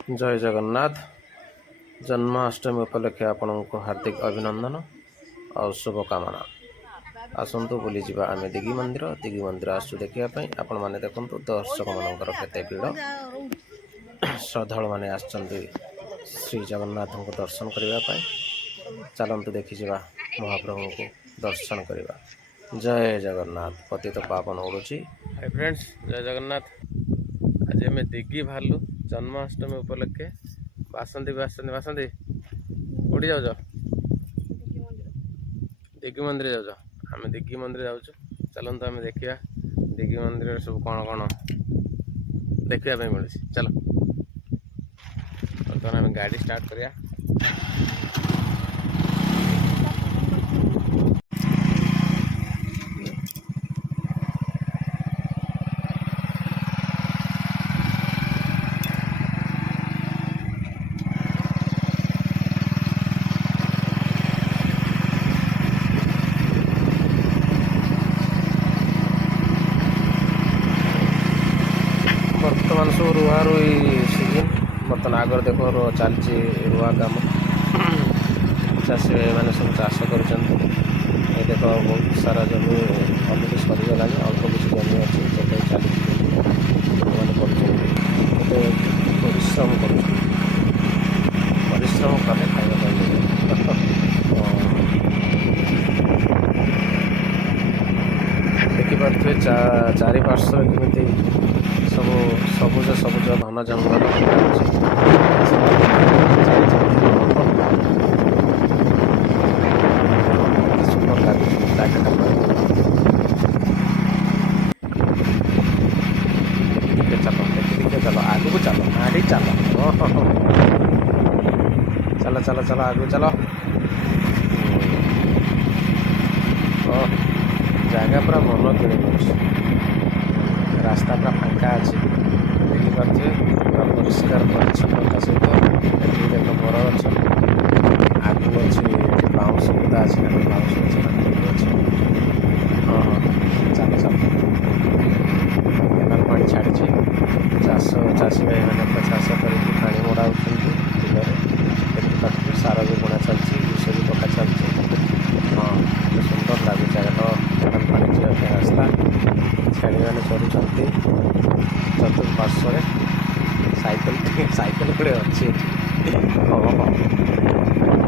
जय जगन्नाथ। जन्माष्टमी उपलक्षे आपको हार्दिक अभिनंदन और शुभकामना। आसतु बुली जावा आम दिगी मंदिर आसु देखापी आपण मैंने देखु दर्शक मानकर केते भीड़ श्रद्धा मैंने आसछन्ति श्री जगन्नाथ को दर्शन करने। चलतु देखी जावा महाप्रभु को दर्शन करवा। जय जगन्नाथ। पतित पावन उड़ुची। हाय फ्रेंड्स, जय जगन्नाथ। आज आम दिगी बाहरलु जन्माष्टमी उपलक्षे। बासंती बासंती बासंती कौटी जाऊच? दिगी मंदिर जाऊच? आम दिगी मंदिर जाऊँ। चलतु आम देखा दिगी मंदिर सब कौन कौन देखा मिलूँ। चलो बर्तमान आम गाड़ी स्टार्ट करिया। बर्तमान सब रुआ रुई सीजन। बर्तमान आगर देख चलती रुआ कम। चाषी भाई मैंने सब चाष कर देख बहुत सारा जमी अलरेडी सरीगला। अल्प किसी जमी अच्छी चलती परिश्रम कर परिश्रम कले खाଇବା देखिपे चारिपार्श्व केमी सब सबुज सबुज घन जंगल सुंदर लगे जगह चलो आगू चलो आड़ी चलो चलो चलो चलो आगू चलो। जगह पूरा मन किणी रास्ता पूरा फांका अच्छे देखिपे पूरा परिष्कार परिच्छन्नता सहित ये देख बर गछ आगू अच्छी बाउंश बुदा अच्छे बाउंश अच्छे। हाँ हाँ चल चल केनाल पानी छाड़ी चाषी भाई मैंने चाष कर पानी मड़ा बिल सार भी बुणा चलती विष भी पका चलती। हाँ सुंदर लगे जगह केनाल पानी जाए रास्ता छेड़ी मैंने चलुंट चतुर्पार्श्व साइकेल गुड़े अच्छे। हाँ हाँ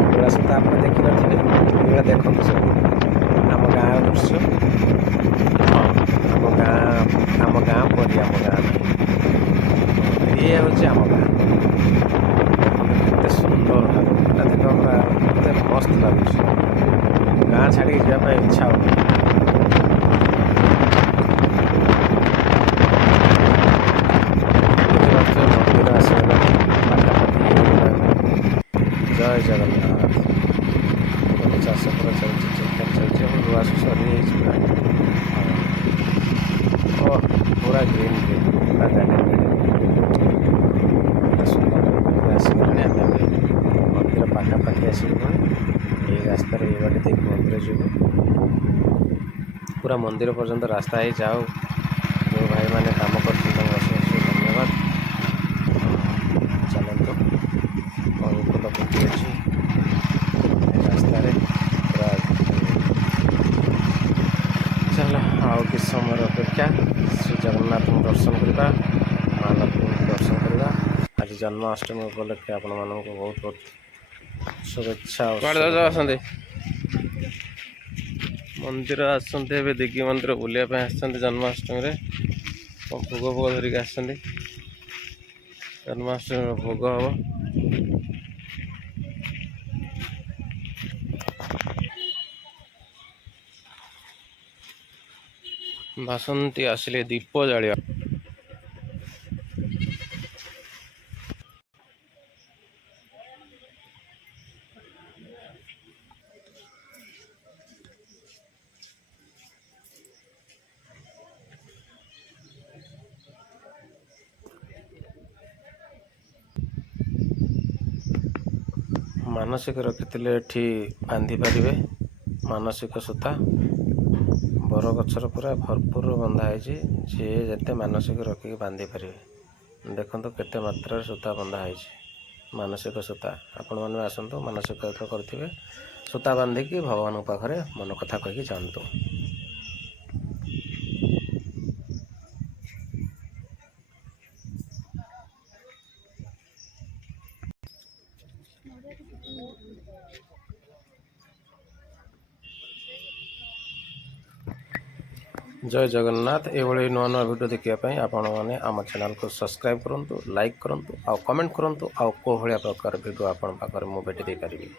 एगुड़ा सब आप देखी नी देखो सब आम गाँव दृश्य। हाँ आम गाँ परी आम गाँ ये हूँ आम गाँ। देखते सुंदर लगे देख पूरा केते मस्त लगुच। गाँ छाड़ी जावाई इच्छा हो। मंदिर आसगला जय जगन्नाथ। चाष पूरा चलती चलती रुआ सरी पूरा ग्रीन ग्रीन पूरा गार्डन सुंदर आसगले। मंदिर पाखापाखि आसगल ये रास्तार ये बाटे देख मंदिर जीव पूरा मंदिर पर्यंत रास्ता ही जाओ। जो भाई मैंने काम कर धन्यवाद। चलते अनुकूल बुद्धि अच्छी रास्तार पूरा। चल आउ कि समय अपेक्षा श्री जगन्नाथ को दर्शन करवा महालक्ष्मी दर्शन करवा। आज जन्माष्टमी उपलक्षे आपण मानक बहुत बहुत शुभेच्छा। आसते मंदिर आसते दिग्गी मंदिर बुलाप आसते जन्माष्टमी भोग भोग धरिक आसते जन्माष्टमी भोग हम। बासंती आसिले दीप जालिया। मानसिक रखिले एठी बांधि पारे मानसिक सूता बर गचर पूरा भरपूर बंधा है जी। मानसिक रखिक बांधि पारे। ଦେଖନ୍ତୁ କେତେ ମାତ୍ରାରେ ସୂତା ବନ୍ଧା ହେଇଛି, ମାନସିକ ସୂତା। ଆପଣମାନେ ଆସନ୍ତୁ, ମାନସିକ କରିଥିବେ, ସୂତା ବାନ୍ଧିକି ଭଗବାନଙ୍କ ପାଖରେ ମନ କଥା କହିକି ଯାଆନ୍ତୁ। ଜୟ ଜଗନ୍ନାଥ। ଏଭଳି ନୂଆ ନୂଆ ଭିଡ଼ିଓ ଦେଖିବା ପାଇଁ ଆପଣମାନେ ଆମ ଚ୍ୟାନେଲକୁ ସବସ୍କ୍ରାଇବ୍ କରନ୍ତୁ, ଲାଇକ୍ କରନ୍ତୁ, ଆଉ କମେଣ୍ଟ କରନ୍ତୁ, ଆଉ କେଉଁ ଭଳିଆ ପ୍ରକାର ଭିଡ଼ିଓ ଆପଣଙ୍କ ପାଖରେ ମୁଁ ଭେଟି ଦେଇପାରିବି।